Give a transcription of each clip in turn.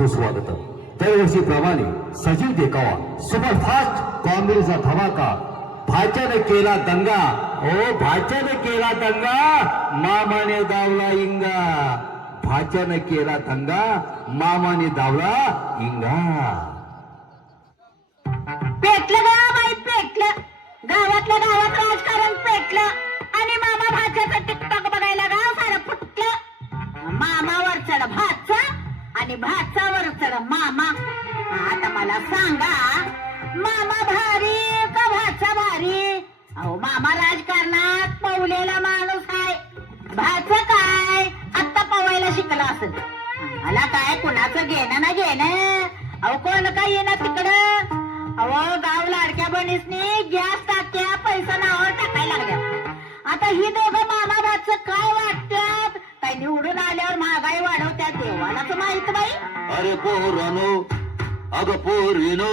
सुस्वागत दरवर्षीप्रमाणे सजीव देखावा. सुपरफास्ट कॉमेडीचा धमाका. भाच्याने केला दंगा. ओ भाच्याने केला दंगा. मामाने दावला इंगा. भाच्याने केला दंगा. मामाने दावला इंगा. पेटलं गा बाई पेटलं. गावातल्या गावात राजकारण पेटलं. आणि मामा भाच्याचं टिकटॉक बघायला गाव सारं फुटलं. मामावर चढ भात. आणि भाचावर चढ. मामा आता मला सांगा मामा भारी का भाचा भारी? अहो मामा राजकारणात पवलेला माणूस आहे भाचं काय? आत्ता पवायला शिकला असेल. मला काय कुणाचं घेणं ना घेणं? अहो कोण काय येणार तिकडं? अहो गाव लाडक्या बनीसनी गॅस टाक्या पैसा नावावर टाकायला लागल्या. आता ही दोघं मामा भाच काय वाट काय निवडून आल्यावर महागाई वाढवत्यात बाई अरे पोरानो अग पोरीनो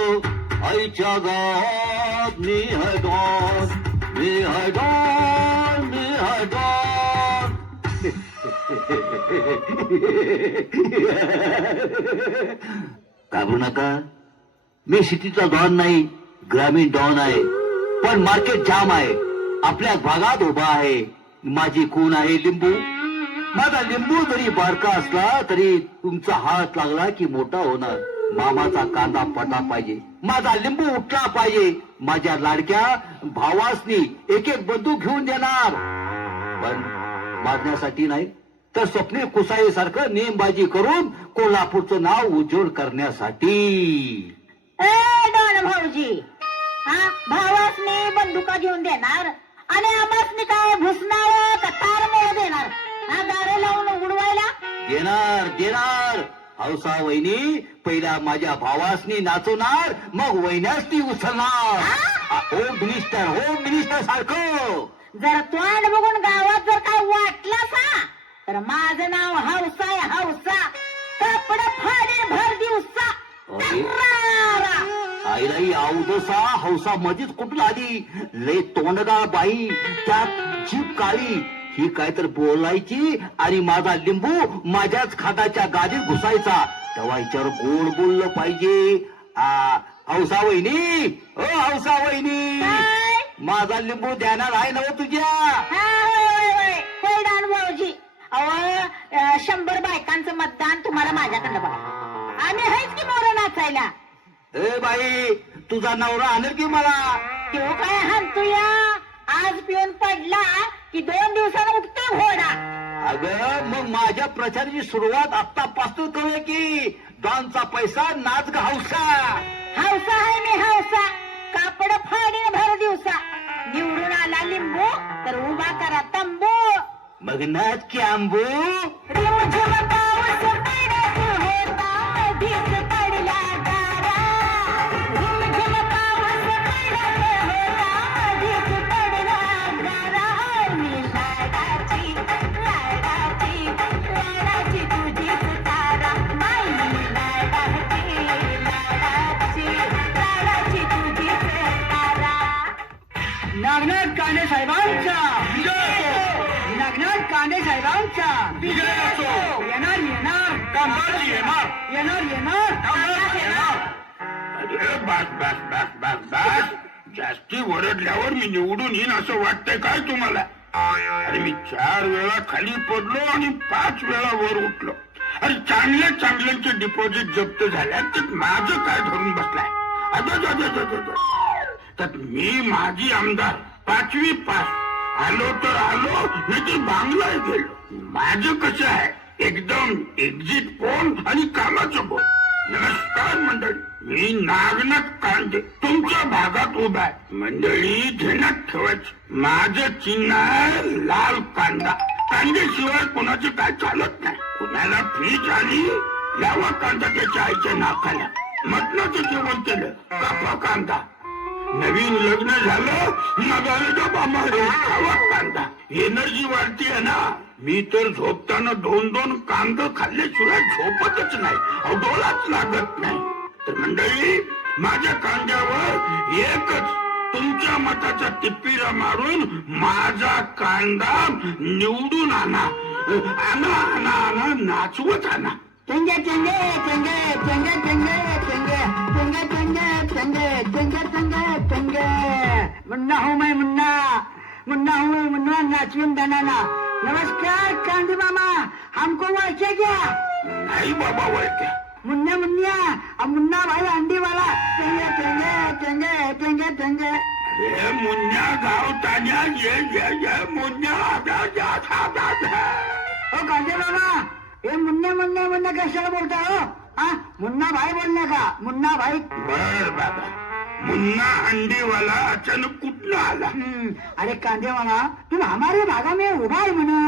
आईच्या गावात मी है डॉन मी है डॉन मी है डॉन. घाबरू नका मी सिटीचा डॉन नाही ग्रामीण डॉन आहे पण मार्केट जाम आहे आपल्या भागात उभा आहे माझी खून आहे लिंबू. माझा लिंबू जरी बारका असला तरी तुमचा हात लागला की मोठा होणार. मामाचा कांदा पडला पाहिजे. माझा लिंबू उठला पाहिजे. माझ्या लाडक्या भावासनी एक एक बंदूक घेऊन देणार. पण मारण्यासाठी नाही तर स्वप्ने कुसाई सारखं नेमबाजी करून कोल्हापूरचं नाव उज्ज्वल करण्यासाठी. डॉन भाऊजी हा भावासनी बंदुका घेऊन देणार आणि आमासनी काय भुसणार का देणार? हा दारे लावून उडवायला? देणार देणार. हौसा वहिनी पहिला माझ्या भावासनी नाचवणार मग वहिन्यासनी उचलणार आ, होम मिनिस्टर होम मिनिस्टर सारखं. जर तोंड बघून गावात जर काय वाटलं सा तर माझं नाव हौसा आहे हौसा. कपड फाडे भर दिवसा. अरे. अवदसा हौसा मध्येच कुठला आली लय तोंडगाळ बाई त्यात जीप काळी ही काय तर बोलायची आणि माझा लिंबू माझ्याच खाटाच्या गादीत घुसायचा. तेव्हा हिच्यावर गोड बोललं पाहिजे. आ, हौसा वहिनी ओ हौसा वहिनी? माझा लिंबू ध्यानात आहे ना हो तुझ्या भाऊजी. शंभर बायकांचं मतदान तुम्हाला माझ्याकडनं बघा. आम्ही आहेच की मोर नाचायला? ए बाई तुझा नवरा आणेल की मला? तो काय हाणतो या आज पिऊन पडला की दोन दिवसानं उठते घोडा. अगं मग माझ्या प्रचाराची सुरुवात आतापासून करूया की? डॉनचा पैसा नाच ग हौसा. हौसा आहे मी हौसा. कापड फाडीन भर दिवसा. निवडून आला लिंबू तर उभा करा तंबू. मग नाच की आंबू. कांडे साहेबांचा. नागनाथ कांडे साहेबांचा येणार येणार. येणार. येणार अरे बस बस बस बस बस. जास्ती वरडल्यावर मी निवडून येईन असं वाटतंय काय तुम्हाला? अरे मी चार वेळा खाली पडलो आणि पाच वेळा वर उठलो. अरे चांगल्या चांगल्यांचे डिपॉझिट जप्त झाल्या तर माझं काय धरून बसलाय. तर मी माझी आमदार पाचवी पास. आलो तर आलो नाही तर बांगला गेलो माझं कसं आहे? एकदम एक्झिट कोण आणि कामाचं बोल नमस्कार मंडळी मी नागनाथ कांदे. तुमच्या भागात उभा आहे. मंडळी ध्यानात ठेवायचं. माझं चिन्ह आहे लाल कांदा. कांद्याशिवाय कोणाचं काय चालत नाही. कुणाला फीज आली यावा कांदा त्याच्या आईच्या नाकाला. मटणाचं जेवण केलं कापा कांदा. नवीन लग्न झालं नगाला डबा खावा कांदा एनर्जी वाढतीये ना. मी तर झोपताना दोन दोन कांद खाल्ल्याशिवाय झोपतच नाही अहो, डोळाच लागत नाही. तर मंडळी माझ्या कांद्यावर एकच तुमच्या मताचा टिप्पीरा मारून माझा कांदा निवडून आणा. आणा आणा आणा नाचवत आणा. चंगे चंगे चंगे चंगे चंगे चंगे चंगे चंगे चंगे चंगे चंगे चंगे मुन्ना हूँ मैं मुन्ना मुन्ना हूँ मैं मुन्ना नाचवीन बनाना नमस्कार कांदी मामा हमको वैसे क्या नाही बाबा वळते मुन्ना मुन्निया अब मुन्ना भाई अंडी वाला चंगे चंगे चंगे चंगे चंगे अरे मुन्या गाव तान्या ये ये ये मुन्या आजा जा जा ओ कांदे मामा हे मुन्ने मुन्ने मुन्ने कशाला बोलता हो? हा? मुन्ना भाई बोलने का मुन्ना भाई. बर बाबा. मुन्ना अंडीवाला अचानक कुठला आला? हम्म, अरे कांदे मामा तुम हमारे भागा में उभा आहे म्हणा.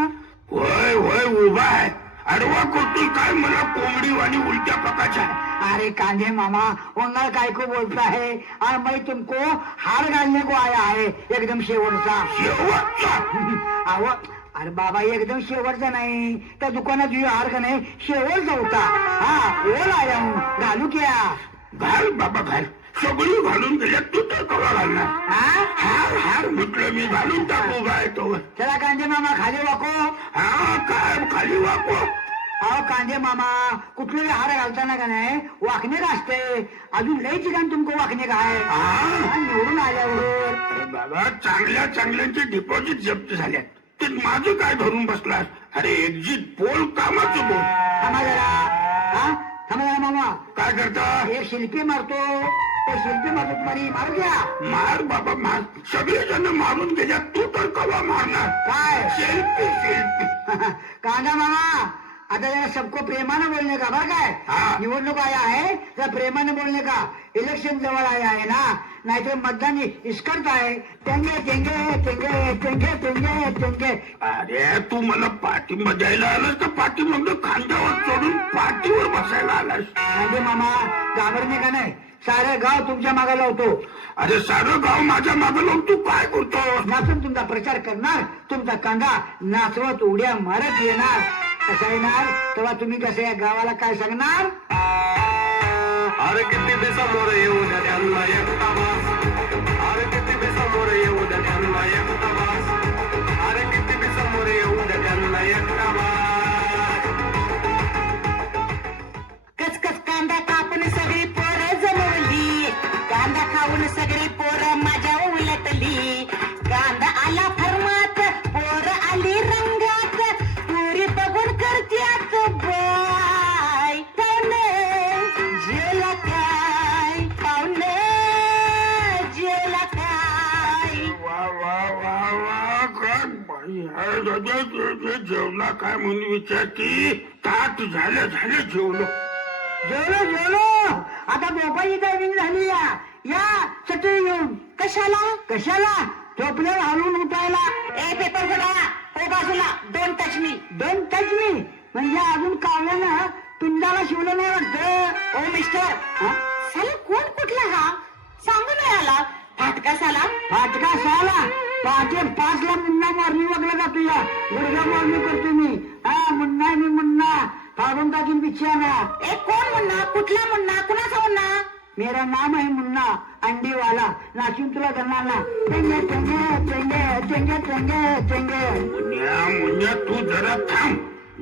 होय होय उभा आहे. अडवा करतोय काय मला कोंबडीवाणी उलट्या प्रकाच्या अरे कांदे मामा वंगाल काय को बोलता है और मैं तुमको हार डालने को आया है एकदम शेवटचा. शेवटचा? अहो अरे बाबा एकदम शेवटचा नाही. त्या दुकानात हार का नाही शेवटचा होता हा ओल आया हूँ घालू क्या? घाल बाबा घाल. सगळी घालून गेल्या तू तर कवा घालणार? हा हार हार म्हटलं मी घालून टाकू काय तो. चला कांदे मामा खाली वाको. हा काय खाली वाको? अहो कांदे मामा कुठले हार घालताना का नाही वाकणे का असते अजून लय ठिकाण तुमको वाकणे का आहे हा. हा, निवडून आल्यावर. अरे बाबा चांगल्या चांगल्यांचे डिपॉझिट जप्त झाल्यात. ते माझं काय धरून बसलास? अरे एक्झिट पोल कामाचं बोल. थांबा जरा. हा? थांबा जरा मामा. काय करता? एक शिल्पी मारतो. तो शिल्पी मारतो तुम्हाला मारू द्या मार बाबा मार. सगळे जण मारून गेल्या. तू तर कवा मारणार? काय? सेल्फी सेल्फी कांदा मामा? आता जरा सबको प्रेमानं बोलणे का? बरं काय. निवडणूक आया आहे तर प्रेमाने बोलणे का? इलेक्शन जवळ आया आहे ना? नाहीतर मतदान इस्करत आहे. टेंगे टेंगे टेंगे टेंगे टेंगे टेंगे अरे तू मला पाठिंबा द्यायला आलास का पाठीमागं खांद्यावर चढून पाठीवर बसायला आलास. कांदे मामा घाबरणे का नाही? सारं गाव तुमच्या मागे लावतो. अरे सारं गाव माझ्या मागं लावून तू काय करतो नाचून तुमचा प्रचार करणार. तुमचा कांदा नाचवत उड्या मारत येणार. कसा येणार तेव्हा तुम्ही कसं या गावाला काय सांगणार? अरे किती दिवसामोर येऊ द्या त्यांना एकटा वास अरे किती दिवसामोर येऊ द्या त्यांना एकटा वास जेवला काय म्हणून विचारती ताट झालं झालं जेवलो. जेवलो जेवलो. आता झोपायची टायमिंग झाली या. या चटई घेऊन. कशाला? कशाला? झोपल्यावर हलवून उठायला. ए पेपर फुटा ओ बाजूला. दोन टच मी दोन टच मी म्हणजे अजून कावल्यानं पिंडाला शिवलं नाही वाटत. ओ मिस्टर हा? साला कोण कुठला हा? सांगू नाही आला फाटका साला. फाटका साला. पहाटे पाच ला मुन्ना मॉर्निंग वगैरे जातो या गुडघा मॉर्निंग करतो मी. हा मुन्ना मी मुन्ना. फाडून टाकीन बिछाना ए कोण मुन्ना? कुठला मुन्ना? कुणाचा मुन्ना? मेरा नाम है मुन्ना अंडी वाला नाचून तुला करणार ना. चेंगे चेंगे चेंगे चेंगे चेंगे चेंगे. मुन्या मुन्या तू जरा थांब.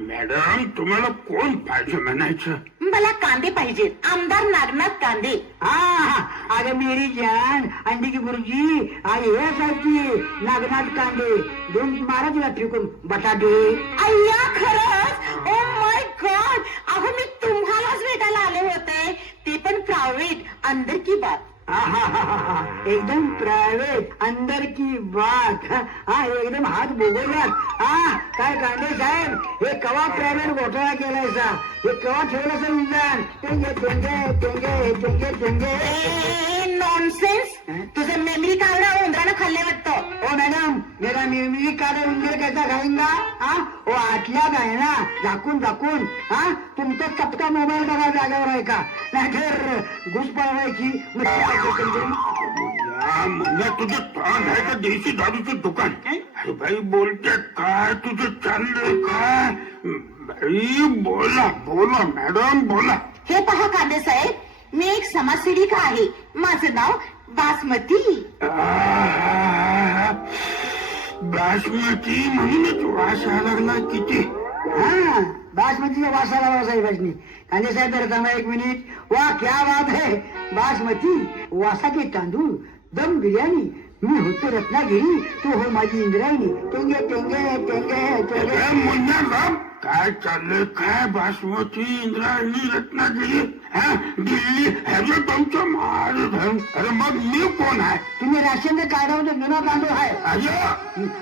मॅडम तुम्हाला कोण पाहिजे म्हणायचं? मला कांदे पाहिजेत आमदार नागनाथ कांदे. हा अगं मेरी जान अंडी की गुरुजी आई हे सारखी नागनाथ कांदे. दोन मारा तिला फेकून बटाटे अय्या खरंच? ओ माय गॉड अहो मी तुम्हालाच भेटायला आले होते. ते पण प्रायव्हेट. अंदर की बात. एकदम प्रायव्हेट अंदर की बात. हा एकदम हात बोगवल्यात हा काय कांदे साहेब? हे कवा प्रायव्हेट घोटाळा केलायसा? हे कवा ठेवलं सर इंजन टेंगे टेंगे टेंगे टेंगे टेंगे. ए नॉनसेन्स तुझं मेमरी कार्ड उंदरानं खाल्ले वाटतं. मेरा मेमरी कार्ड उंदर कैसा खाएंगा हा? ओ आतल्यात आहे ना झाकून झाकून. हा? तुमचा चपका मोबाईल बघा जागेवर आहे का? नाहीतर घुस पळवायची मुन्या तुझं तोंड आहे का देशी दारूचं दुकान? अरे बाई बोलते काय? तुझं चाललंय काय? बाई बोला बोला मॅडम बोला. हे पहा कांदे साहेब मी एक समाजसेविका आहे. माझं नाव बासमती. आहा, बासमती म्हणूनच वास लागला किती? हा बासमतीच्या वासाला वा साहेबांनी कांदे साहेब जरा थांबा एक मिनिट. वा क्या बात है बासमती वासाचे तांदूळ दम बिर्याणी मी होतो रत्नागिरी तू हो माझी इंद्रायणी. टेंगे टेंगे टेंगे टेंगे. मुन्ना बाप काय चाललंय? काय बासमती इंद्रायणी रत्नागिरी? हा दिल्ली ह्याचं तुमचं महाराज अरे मग मी कोण आहे? तुम्ही राशन कार्डावर जुना तांदूळ आहे. अरे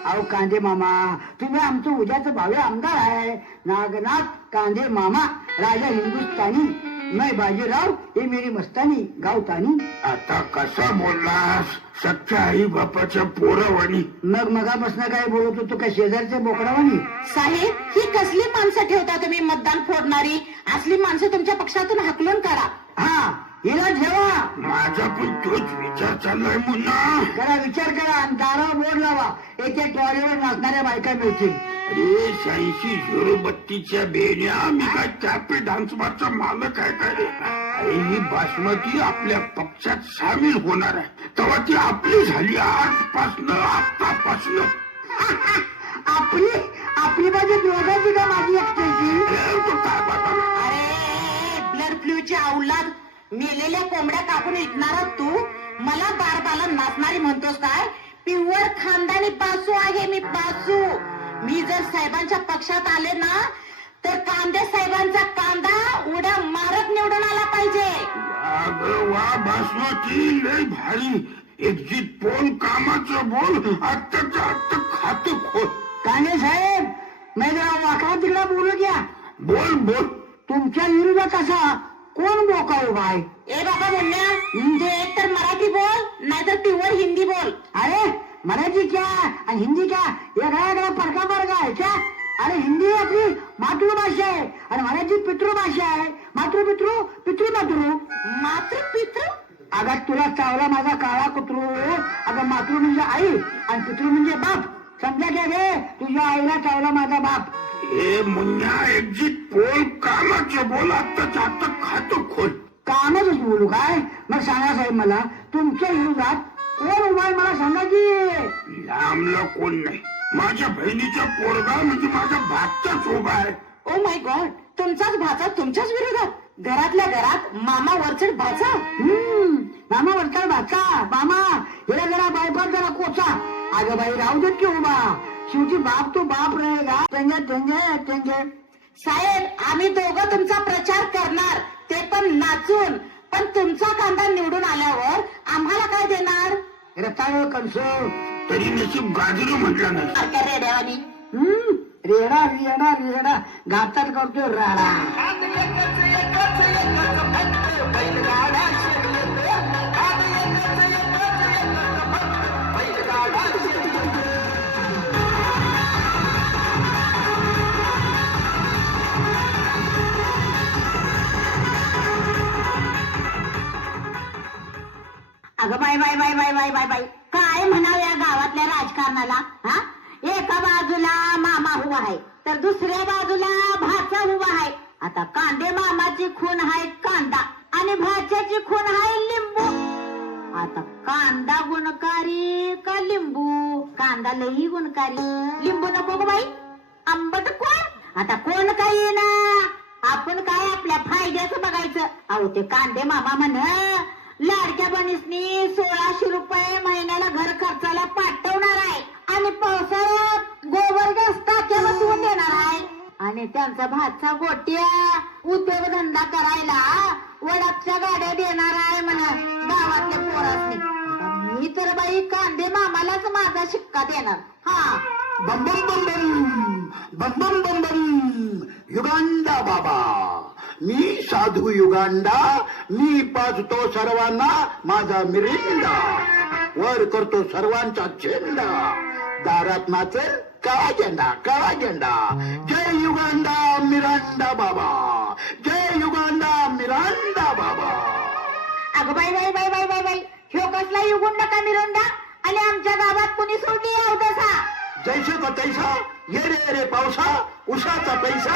अहो कांदे मामा तुम्ही आमचं उद्याचं भावे आमदार आहे. नागनाथ कांदे मामा राजा हिंदुस्तानी मै बाजीराव हे मेरी मस्तानी गावतानी। आता कसा बोललास? सच्चा आई बापाच्या पोरावानी. मग मगापासून काय बोलत होतो? का शेजारच्या बोकडावानी? साहेब ही कसली माणसं ठेवता तुम्ही? मतदान फोडणारी? असली माणसं तुमच्या पक्षातून हाकलून काढा. हा हिला ठेवा. माझा पण तोच विचार चाललाय मुन्ना. जरा विचार करा आणि दारावर बोर्ड लावा. एक एक ट्रॉलीवर नाचणाऱ्या बायका मिळतील. अरे शहाऐंशी झिरो बत्तीसच्या बेण्या मी काय चापे डान्स बारचा मालक आहे काय रे? अरे ही बासमती आपल्या पक्षात सामील होणार आहे. तेव्हा ती आपली झाली आजपासनं आतापासनं आपली आपली बाजू दोघांची का माझी एकट्याची अरे ब्लड फ्लूची औलाद. मेलेल्या कोंबड्या कापून विकणारा तू? मला बारबाला नाचणारी म्हणतोस काय? प्युअर खानदानी पासू आहे मी पासू मी जर साहेबांच्या पक्षात आले ना तर कांदे साहेबांचा कांदा उड्या मारत निवडून आला पाहिजे. वा ग की लय भारी. एक्झिट पोल कामाचं बोल आत्ताच्या आत्ता खात खोल. कांदे साहेब मी जरा वाकडा तिकडा बोलू द्या. बोल बोल. तुमच्या विरोधात असा कोण बोका उभा आहे? ए बाबा म्हणल्या तू एक तर मराठी बोल नाहीतर प्युअर हिंदी बोल. अरे मराठी क्या आणि हिंदी क्या? वेगळा वेगळा फरका फरक आहे क्या? अरे हिंदी आपली मातृभाषा आहे आणि मराठी पितृभाषा आहे. मातृपितृ पितृमातृ मात्र पित्र अगं तुला चावला माझा काळा कुत्रू. अगं मातृ म्हणजे आई आणि पितृ म्हणजे बाप. समजा क्या गे तुझ्या आईला चावला माझा बाप. हे मुन्या एक्झिट पोल कामाचं बोल आत्ताच्या आत्ता खात खोल. कामच बोलू काय? मग सांगा साहेब मला तुमच्या विरोधात कोण उभा आहे मला सांगा की. लांबला कोण नाही. माझ्या बहिणीचा पोरगा म्हणजे माझ्या भातचाच उभा आहे. ओ माय गॉड तुमचाच भाचा तुमच्याच विरोधात. घरातल्या घरात मामा वरचड भाचा. हम्म. मामा वरचा भाचा मामा हिला जरा बायपास जरा कोचा अगं बाई राहू देत की उभा शेवटी बाप तो बाप रहेगा टेंगे टेंगे टेंगे साहेब आम्ही दोघं तुमचा प्रचार करणार ते पण नाचून पण तुमचा कांदा निवडून आल्यावर आम्हाला काय देणार रताळ कणस तरी नशीब गाजर म्हटलं नाही सारख्या रेड्यावानी हम्म रेडा रेडा रेडा घातात करतो राडा अगं bye bye bye bye bye bye bye काय म्हणावं या गावातल्या राजकारणाला हा? एका बाजूला मामा उभा आहे तर दुसऱ्या बाजूला भाचा उभा आहे. आता कांदे मामाची खून आहे कांदा आणि भाच्याची खून आहे लिंबू. आता कांदा गुणकारी का लिंबू? कांदा लई गुणकारी. लिंबू नको बाई. आंबट कोण? आता कोण काही ना? आपण काय आपल्या फायद्याचं बघायचं? अहो ते कांदे मामा म्हण लाडक्या बनीसनी सोळाशे रुपये महिन्याला घर खर्चाला पाठवणार आहे. आणि पावसाळ्यात गोबर गॅस देणार आहे. आणि त्यांचा भातचा गोट्या उद्योग धंदा करायला वडापच्या गाड्या देणार आहे म्हणा गावातल्या पोरासनी. मी तर बाई कांदे मामालाच माझा शिक्का देणार. हा. बंबम बंबम बंबम बंबम युगांडा बाबा. मी साधू युगांडा मी पाजतो सर्वांना माझा मिरिंडा. वर करतो सर्वांचा झेंडा. दारात नाचेल काळा झेंडा काळा झेंडा जय युगांडा मिरांडा बाबा. जय युगांडा मिरांडा बाबा. अगं बाई बाई बाई बाई बाई बाई. ह्यो कसला युगुंडा का मिरुंडा? आणि आमच्या गावात कुणी सोडली अवदसा जैसे का तैसा ये रे रे पावसा उसाचा पैसा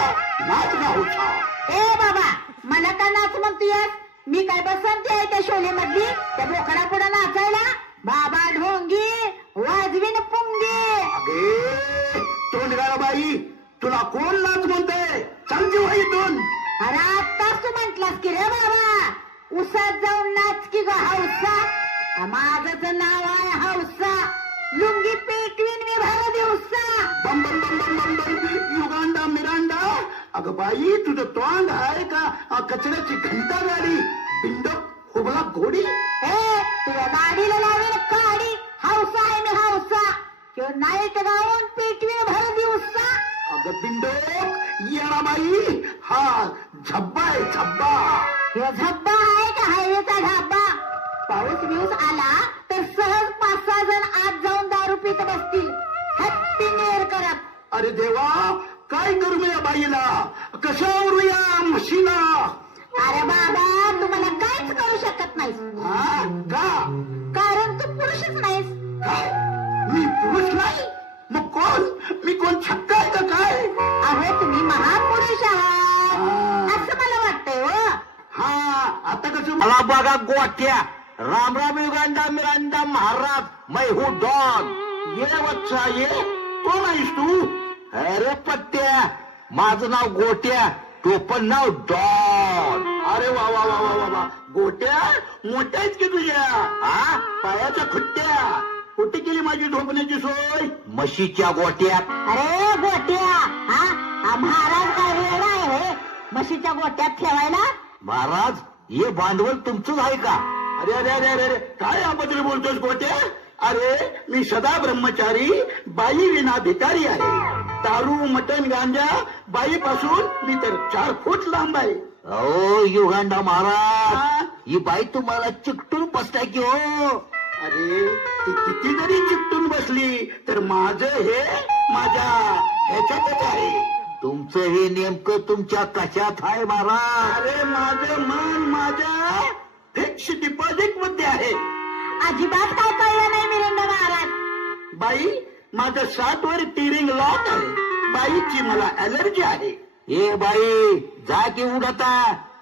नाच ना होता ए बाबा मला का नाच म्हणतोयस? मी काय बसंती आहे त्या शोले मधली त्या बोकडा पुढे नाचायला? बाबा ढोंगी वाजवीन पुंगी. अगे तोंडगाळ बाई तुला कोण नाच म्हणते? चल जीवा इथून. अरे आत्ताच तू म्हंटलास की रे बाबा उसात जाऊन नाच की ग हौसा. माझंच नाव आहे हौसा. लुंगी पेटवीन मी भर दिवसा बम बम बम बम बम बम युगांडा मिरांडा. अगं बाई तुझं तोंड आहे का? अ, कचऱ्याची घंटा गाडी बिंड हुबळा घोडी. ए तुझ्या गाडीला लावेल काडी. हौसा आहे मी हौसा किंवा नाईट गाऊन पेटवीन भर दिवसा अगं बिंडोक येणा बाई. हा झब्बा आहे झब्बा. ह्यो झब्बा आहे का हायवेचा ढाबा? पाऊस बिऊस आला तर सहज पाच सहा जण आत जाऊन पित बसतील इयर करत अरे देवा काय करू या बाईला? कशावर या म्हशीला? अरे बाबा तुम्हाला काहीच करू शकत नाहीस. हा? का? कारण तू पुरुषच नाहीस. काय मी पुरुष नाही? मग कोण? मी कोण छक्का आहे का काय? अहो तुम्ही महापुरुष आहात. असं मला वाटतंय हो. हा आता कसं मला बघा गोट्या राम राम युगांडा मिरांडा महाराज मै हूँ डॉन. ये कोण आहेस तू? अरे पट्ट्या माझं नाव गोट्या टोपण नाव डॉन. अरे वा वा वा वा वा वा. गोट्या मोठ्या आहेत की तुझ्या? हा पायाच्या खुट्ट्या. कुठे केली माझी झोपण्याची सोय? म्हशीच्या गोट्यात. अरे गोट्या हा हा महाराज काय वेळ आहे म्हशीच्या गोट्यात ठेवायला? महाराज हे भांडवल तुमचंच आहे का? अरे अरे अरे अरे अरे काय अभद्र बोलतोस गोट्या? अरे मी सदा ब्रह्मचारी बाई विना भिकारी आहे. दारू मटण गांजा बाई पासून मी तर चार फूट लांब आहे. अहो युगांडा महाराज हा? ही बाई तुम्हाला चिकटून बसताय की हो? अरे ती किती जरी चिकटून बसली तर माझं हे माझ्या ह्याच्यातच आहे. तुमचं हे नेमकं तुमच्या कशात आहे महाराज? अरे माझं मन माझ्या फिक्स डिपॉझिटमध्ये आहे. अजिबात काय कळलं नाही मिलिंद महाराज. बाई माझं सात वर टिरिंग लॉक आहे. बाईची मला अलर्जी आहे. ए बाई जा की उडता.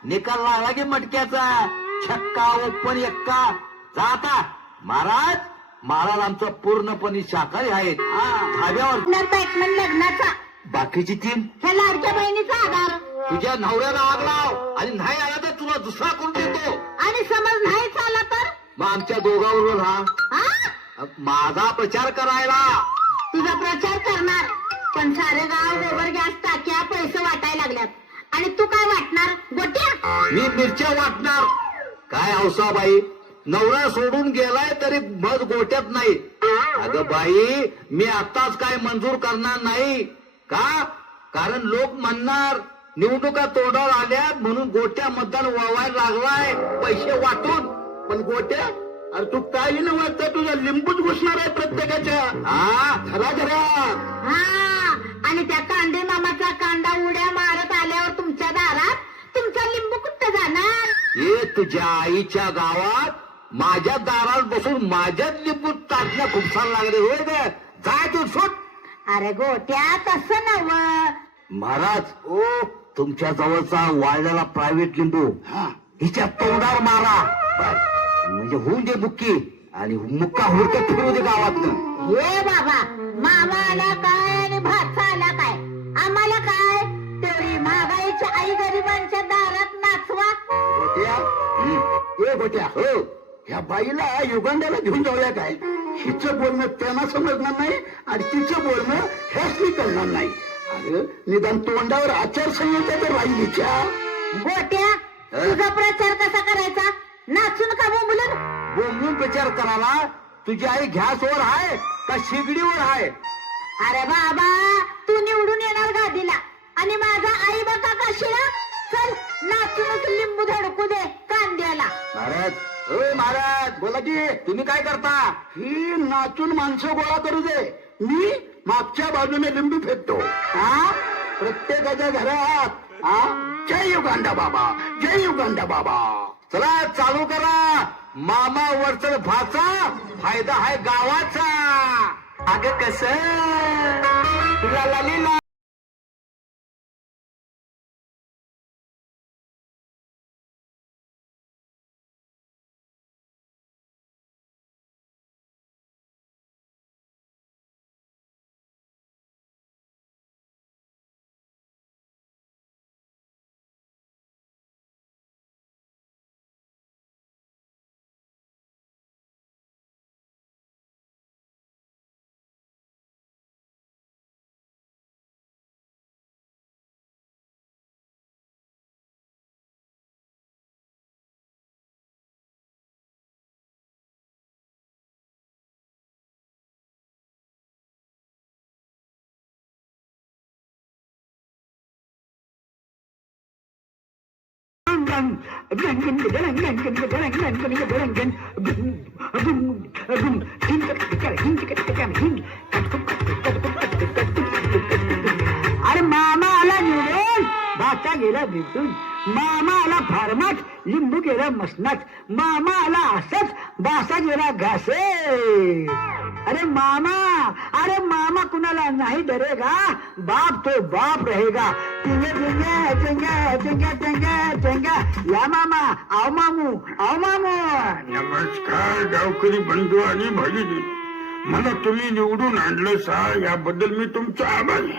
निकाल लागला की मटक्याचा. छक्का ओपन एक्का. जाता महाराज महाराज आमचं पूर्णपणे शाकाहारी आहेत. धाब्यावर. बॅटमॅन लग्नाचा. बाकीची टीम ह्या लाडक्या बहिणीचा आधार. तुझ्या नवऱ्याला आग लाव. आणि नाही आला तर तुला दुसरा करून देतो? आणि समज नाही चाला तर मग आमच्या दोघांवर राहा हा? माझा प्रचार करायला. तुझा प्रचार करणार. पण सारे गाव गोबर गॅस टाक्या पैसे वाटायला लागल्यात. आणि तू काय वाटणार? गोट्या? मी मिरच्या वाटणार. काय हौसाबाई नवरा सोडून गेलाय तरी मध गोट्यात नाही. अगं बाई मी आताच काय मंजूर करणार नाही. का? कारण लोक म्हणणार निवडणुका तोंडावर आल्यात म्हणून गोट्या मतदान व्हावायला लागलाय पैसे वाटून. पण गोट्या अरे तू काही न वाटता तुझा लिंबूच घुसणार आहे प्रत्येकाच्या. हा घरा घरा हा आणि त्या कांदे मामाचा कांदा उड्या मारत आल्यावर तुमच्या दारात तुमचा लिंबू कुठं जाणार? हे तुझ्या आईच्या गावात माझ्या दारात बसून माझ्याच लिंबू टाकण्या खुपसायला लागले होय ग? जाय तू सुट अरे गोट्या तसं नव महाराज ओ तुमच्या जवळचा वाळलेला प्रायव्हेट लिंबू. हा. हिच्या तोंडावर मारा. म्हणजे होऊन दे बुक्की आणि मुक्का हुडकत फिरू दे गावातनं. ये बाबा मामा आला काय आणि भाचा आला काय? आम्हाला काय? तेवढी महागाईची आई गरिबांच्या दारात नाचवा. गोट्या? ए गोट्या हो. ह्या बाईला युगांड्याला घेऊन जाऊया काय? हिचं बोलणं त्यांना समजणार नाही आणि तिचं बोलणं ह्याच कळणार नाही. अरे निदान तोंडावर आचारसंहिता तर राहील हिच्या गोट्या तुझा प्रचार कसा करायचा? नाचून का बोंबलून? बोंबून प्रचार करायला तुझी आई घ्यासवर आहे का शिगडीवर आहे अरे बाबा तू निवडून येणार गादीला. आणि माझा आई बाबा काशीला चल नाचूनच लिंबू धडकू दे कांद्याला. महाराज हो महाराज बोला की तुम्ही काय करता? ही नाचून माणसं गोळा करू दे. मी मागच्या बाजूने लिंबू फेकतो. हा प्रत्येकाच्या घरात हा जय युगांडा बाबा जय युगांडा बाबा. चला चालू करा. मामा वरचल भाचा फायदा आहे गावाचा. अगं कस? ला. Boom, boom, boom, गेला भेटून मामा आला फार्मात लिंबू गेला मसनात मामा आला असच बासा गेला घासे अरे मामा अरे मामा कुणाला नाही डरेगा? बाप तो बाप रहेगा. चिंगा चिंगा चिंगा चिंगा चिंगा चिंगा या मामा आओ मामू आओ मामू. नमस्कार गावकरी बंधू आणि भगिनी. मला तुम्ही निवडून आणलं सा याबद्दल मी तुमचा आभारी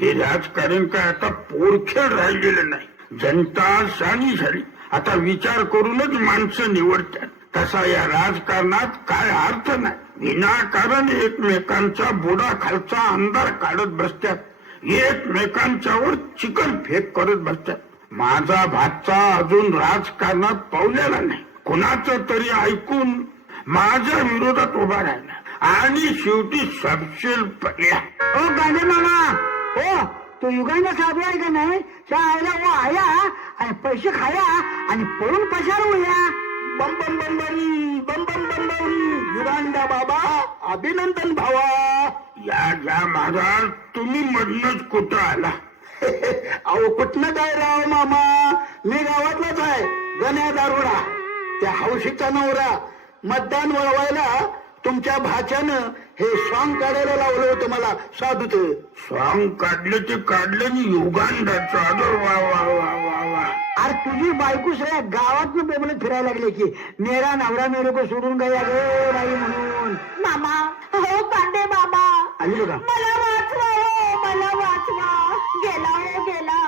हे राजकारण काय आता पोरखेड राहिलेलं नाही. जनता शानी झाली. आता विचार करूनच माणसं निवडतात. तसा या राजकारणात काय अर्थ नाही. विनाकारण एकमेकांचा बुडा खालचा अंधार काढत बसतात. एकमेकांच्यावर चिकन फेक करत बसतात. माझा भातचा अजून राजकारणात पावलेला नाही. कुणाचं तरी ऐकून माझ्या विरोधात उभा राहिला. आणि शेवटी सबशील पडल्या ओ गांधी मामा! हो तो युगांना साधू आहे का नाही? शाळेला वो आया आणि पैसे खाया आणि पळून पसार होया. बम बम बम बरी बम बम बम बरी. युगांडा बाबा अभिनंदन भावा. या या महाराज तुम्ही मधनच कुठं आला? अहो कुठनं काय राव मामा? मी गावातलाच आहे गण्या दारुडा त्या हौशीचा नवरा मतदान वळवायला तुमच्या भाच्यानं हे सॉंग काढायला लावलं होतं मला साधूच सॉंग काढलं ते काढलं आणि युगांडाचं अगं वा वा वा वा वा. अरे तुझी बायको सगळ्या गावात बोबलत फिरायला लागले की मेरा नवरा मेरे को सोडून गया गे बाई म्हणून. मामा हो कांदे बाबा आली बघा. मला वाचवा हो मला वाचवा. गेला हो गेला.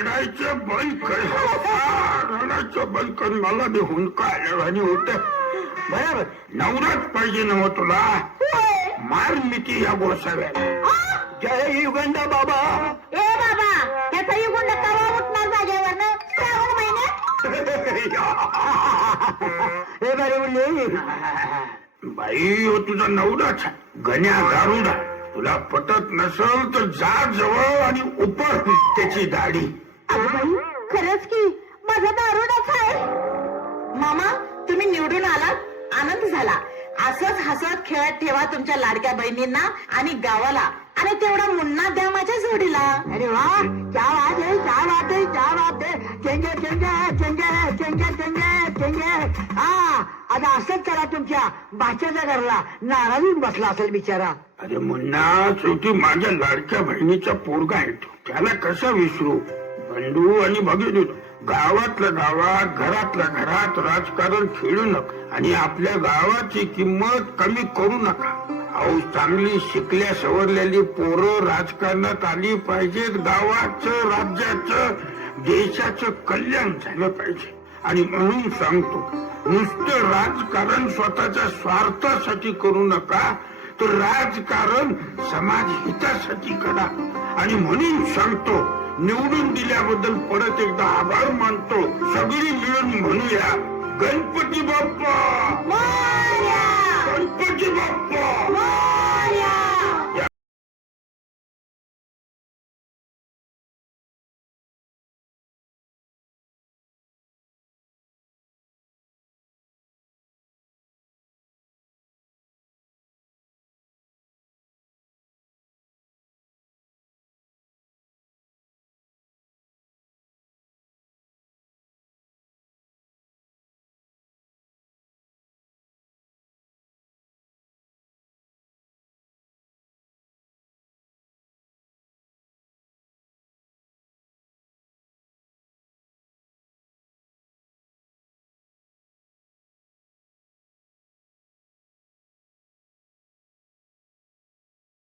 रडायचं बंद कर. रडायचं बंद कर. मला बी हुंदका आल्यावानी होत. बरोबर. नवराच पाहिजे नव तुला. मार मिती या गोसाव्याला? जय युगंडा बाबा. ए बाबा त्याचा युगुंड कवा उठणार जागेवर श्रावण महिन्यात हे बरे बोलले बाई हो तुझा नवराच. गण्या दारुडा तुला पटत नसल तर जा जवळ आणि उपर त्याची दाढी. बाई खरंच की माझा दारुडाच आहे. मामा तुम्ही निवडून आलात आनंद झाला. असंच हसत खेळत ठेवा तुमच्या लाडक्या बहिणींना आणि गावाला. आणि तेवढा मुन्ना द्या माझ्या जोडीला. अरे वा क्या बात है क्या बात है क्या बात है. चेंगे चेंगे चेंगे चेंगे चेंगे हा आता असंच करा तुमच्या बाच्याच्या घरला. नाराजून बसला असेल बिचारा. अरे मुन्ना शेवटी माझ्या लाडक्या बहिणीचा पोरगा आहे त्याला कसा विसरू? बंडू आणि भगिनी गावातल्या गावात घरातल्या घरात राजकारण खेळू नका आणि आपल्या गावाची किंमत कमी करू नका. अहो चांगली शिकल्या सवरलेली पोरं राजकारणात आली पाहिजेत. गावाचं राज्याचं देशाचं कल्याण झालं पाहिजे. आणि म्हणून सांगतो नुसतं राजकारण स्वतःच्या स्वार्थासाठी करू नका तर राजकारण समाज हितासाठी करा. आणि म्हणून सांगतो निवडून दिल्याबद्दल परत एकदा आभार मानतो सगळी मिळून म्हणूया गणपती बाप्पा! गणपती बाप्पा!